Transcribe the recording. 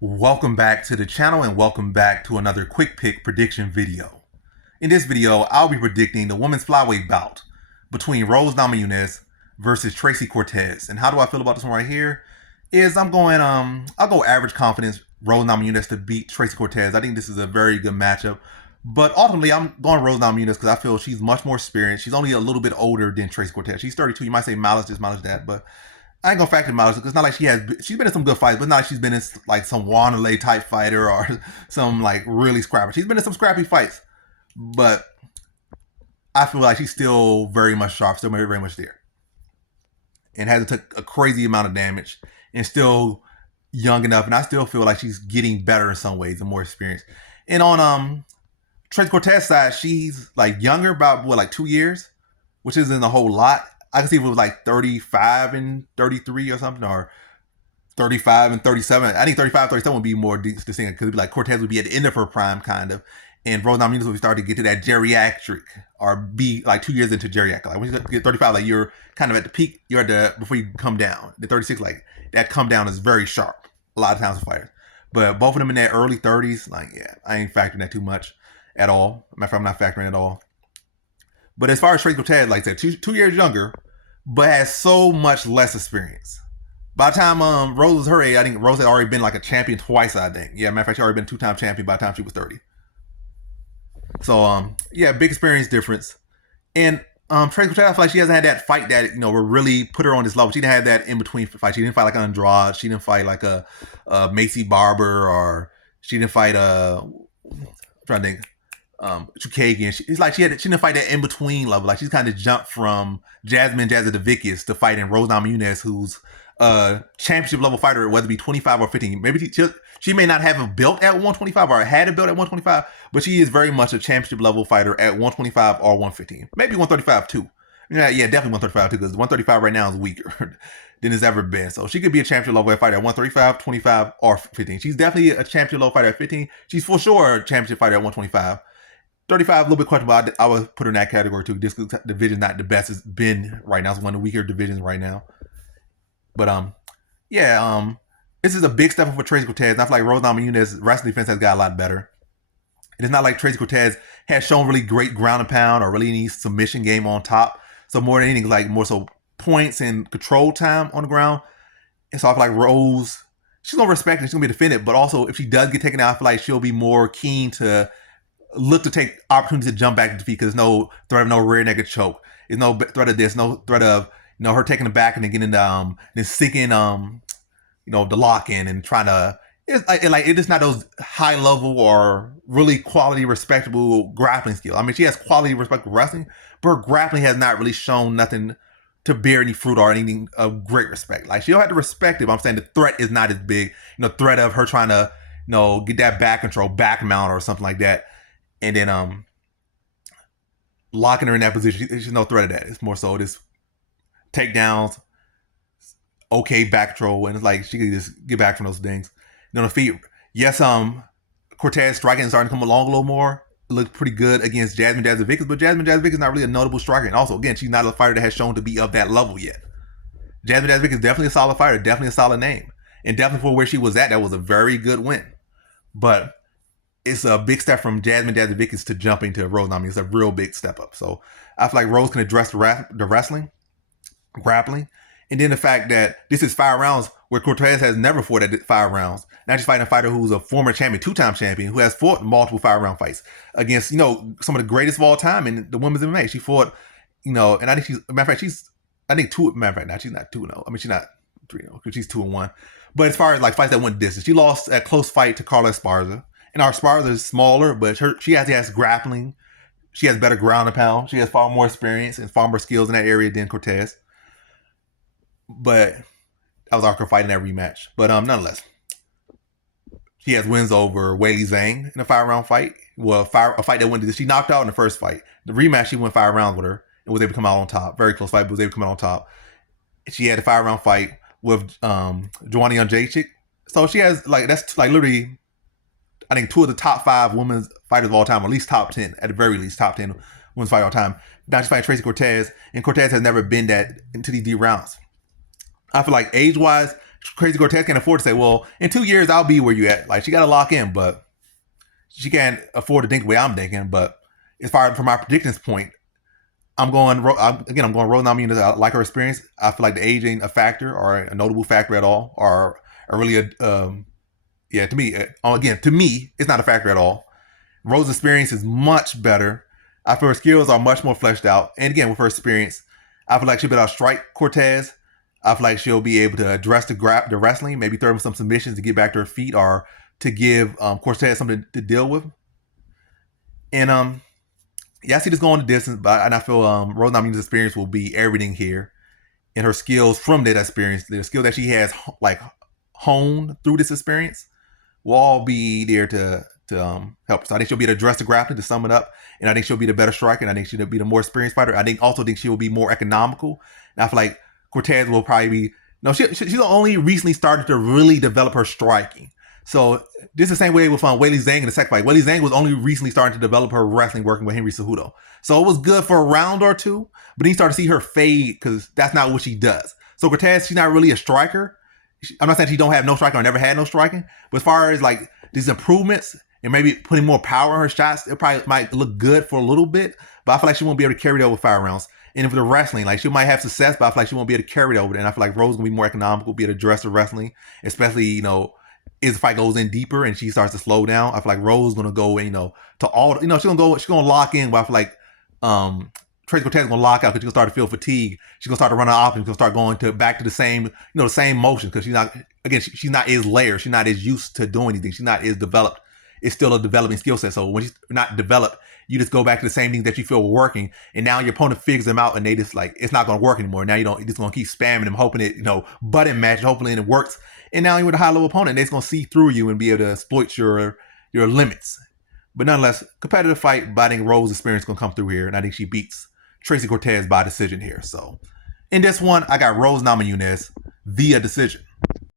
Welcome back to the channel and welcome back to another quick pick prediction video. In this video, I'll be predicting the women's flyweight bout between Rose Namajunas versus Tracy Cortez. And how do I feel about this one right here? I'll go average confidence Rose Namajunas to beat Tracy Cortez. I think this is a very good matchup. But ultimately, I'm going Rose Namajunas because I feel she's much more experienced. She's only a little bit older than Tracy Cortez. She's 32. You might say mileage this, mileage that, but I ain't gonna factor mileage because it's not like she's been in some good fights, but not like she's been in like some Wanderlei type fighter or some like really scrappy. She's been in some scrappy fights, but I feel like she's still very much sharp, still very, very much there, and hasn't took a crazy amount of damage, and still young enough. And I still feel like she's getting better in some ways and more experienced. And on Tracy Cortez side, she's like younger, about what, like 2 years, which isn't a whole lot. I can see if it was like 35 and 33 or something, or 35 and 37. I think 35, 37 would be more distinct because it'd be like Cortez would be at the end of her prime, kind of. And Rose Namajunas would start to get to that geriatric or be like 2 years into geriatric. Like when you get 35, like you're kind of at the peak, you're at the, before you come down. The 36, like that come down is very sharp a lot of times for fighters. But both of them in their early 30s, like, yeah, I ain't factoring that too much at all. Matter of fact, I'm not factoring at all. But as far as Tracy Cortez, like I said, two years younger, but has so much less experience. By the time Rose was her age, I think Rose had already been like a champion twice, I think. Yeah, matter of fact, she already been a two-time champion by the time she was 30. So, yeah, big experience difference. And Tracy Cortez, I feel like she hasn't had that fight that, will really put her on this level. She didn't have that in-between fight. She didn't fight like an Andrade. She didn't fight like a Macy Barber, or she didn't fight I'm trying to think, Chukagian. It's like she didn't fight that in between level. Like she's kind of jumped from Jasmine Jasudavicius to fighting Rose Namajunas, who's a championship level fighter, whether it be 25 or 15. Maybe she may not have a belt at 125 or had a belt at 125, but she is very much a championship level fighter at 125 or 115. Maybe 135 too. Yeah, definitely 135 too, because 135 right now is weaker than it's ever been. So she could be a championship level fighter at 135, 25, or 15. She's definitely a championship level fighter at 15. She's for sure a championship fighter at 125. 35, a little bit questionable. I would put her in that category too. This division's not the best it's been right now. It's one of the weaker divisions right now. But this is a big step up for Tracy Cortez. And I feel like Rose Namajunas' wrestling defense has got a lot better. It is not like Tracy Cortez has shown really great ground and pound or really any submission game on top. So more than anything, like more so points and control time on the ground. And so I feel like Rose, she's gonna respect it. She's gonna be defended. But also, if she does get taken out, I feel like she'll be more keen to look to take opportunities to jump back to defeat, because there's no threat of no rear naked choke. There's no threat of this. No threat of her taking the back and then getting then sinking the lock in and trying to. It's not those high level or really quality respectable grappling skill. I mean, she has quality respectable wrestling, but her grappling has not really shown nothing to bear any fruit or anything of great respect. Like she'll have to respect it, but I'm saying the threat is not as big. Threat of her trying to get that back control, back mount or something like that. And then locking her in that position. There's no threat of that. It's more so this takedowns, okay back control, and it's like she can just get back from those things. On the feet, yes, Cortez striking is starting to come along a little more. It looked pretty good against Jasmine Jasudavicius, but Jasmine Jasudavicius is not really a notable striker. And also, again, she's not a fighter that has shown to be of that level yet. Jasmine Jasudavicius is definitely a solid fighter, definitely a solid name. And definitely for where she was at, that was a very good win. But it's a big step from Jasmine Jasudavicius to jumping to Rose Namajunas. It's a real big step up. So I feel like Rose can address the wrestling, grappling, and then the fact that this is 5 rounds where Cortez has never fought at 5 rounds. Now she's fighting a fighter who's a former champion, 2-time champion, who has fought multiple 5-round fights against, some of the greatest of all time in the women's MMA. She fought, and I think matter of fact, she's not 2-0. I mean, she's not 3-0 because she's 2-1. But as far as like fights that went distance, she lost a close fight to Carla Esparza. And our Esparza is smaller, but she has grappling. She has better ground and pound. She has far more experience and far more skills in that area than Cortez. But that was our fight in that rematch. But nonetheless, she has wins over Weili Zhang in a 5-round fight. Well, a fight that went. She knocked out in the first fight. The rematch, she went 5 rounds with her and was able to come out on top. Very close fight, but was able to come out on top. She had a 5-round fight with Joanna Jędrzejczyk. So she has that's literally, I think, 2 of the top 5 women's fighters of all time, or at least top 10, at the very least top 10 women's fighters of all time. Now she's fighting Tracy Cortez, and Cortez has never been that into these deep rounds. I feel like age-wise, Crazy Cortez can't afford to say, well, in 2 years I'll be where you at. Like she got to lock in, but she can't afford to think the way I'm thinking. But as far from my predictions point, I'm going Rose Namajunas. I like her experience. I feel like the age ain't a factor or a notable factor at all, or really to me, it's not a factor at all. Rose's experience is much better. I feel her skills are much more fleshed out. And again, with her experience, I feel like she'll be able to strike Cortez. I feel like she'll be able to address the wrestling, maybe throw him some submissions to get back to her feet or to give Cortez something to deal with. And I see this going the distance, and I feel Rose Namajunas' experience will be everything here. And her skills from that experience, the skill that she has like honed through this experience, will all be there to help. So I think she'll be able to address the grappling, to sum it up, and I think she'll be the better striker, and I think she'll be the more experienced fighter. I think she will be more economical, and I feel like Cortez will probably be. No, she's only recently started to really develop her striking. So this is the same way with Weili Zhang in the second fight. Weili Zhang was only recently starting to develop her wrestling working with Henry Cejudo. So it was good for a round or two, but then you start to see her fade because that's not what she does. So Cortez, she's not really a striker. I'm not saying she don't have no striking or never had no striking, but as far as like these improvements and maybe putting more power in her shots, it probably might look good for a little bit, but I feel like she won't be able to carry it over 5 rounds. And for the wrestling, like she might have success, but I feel like she won't be able to carry it over. And I feel like Rose is gonna be more economical, be able to address the wrestling, especially as the fight goes in deeper and she starts to slow down. I feel like Rose is gonna go, to all, she's gonna lock in. But I feel like Tracy Cortez is gonna lock out because she's gonna start to feel fatigue. She's gonna start to run out of options. She's gonna start going back to the same, the same motion because she's not as layered. She's not as used to doing anything. She's not as developed. It's still a developing skill set. So when she's not developed, you just go back to the same things that you feel were working, and now your opponent figures them out, and they just like it's not going to work anymore. Now you're just going to keep spamming them, hoping it button match, hopefully it works. And now you're with a high level opponent, and they're just going to see through you and be able to exploit your limits. But nonetheless, competitive fight. But I think Rose's experience is going to come through here, and I think she beats Tracy Cortez by decision here. So in this one, I got Rose Namajunas via decision.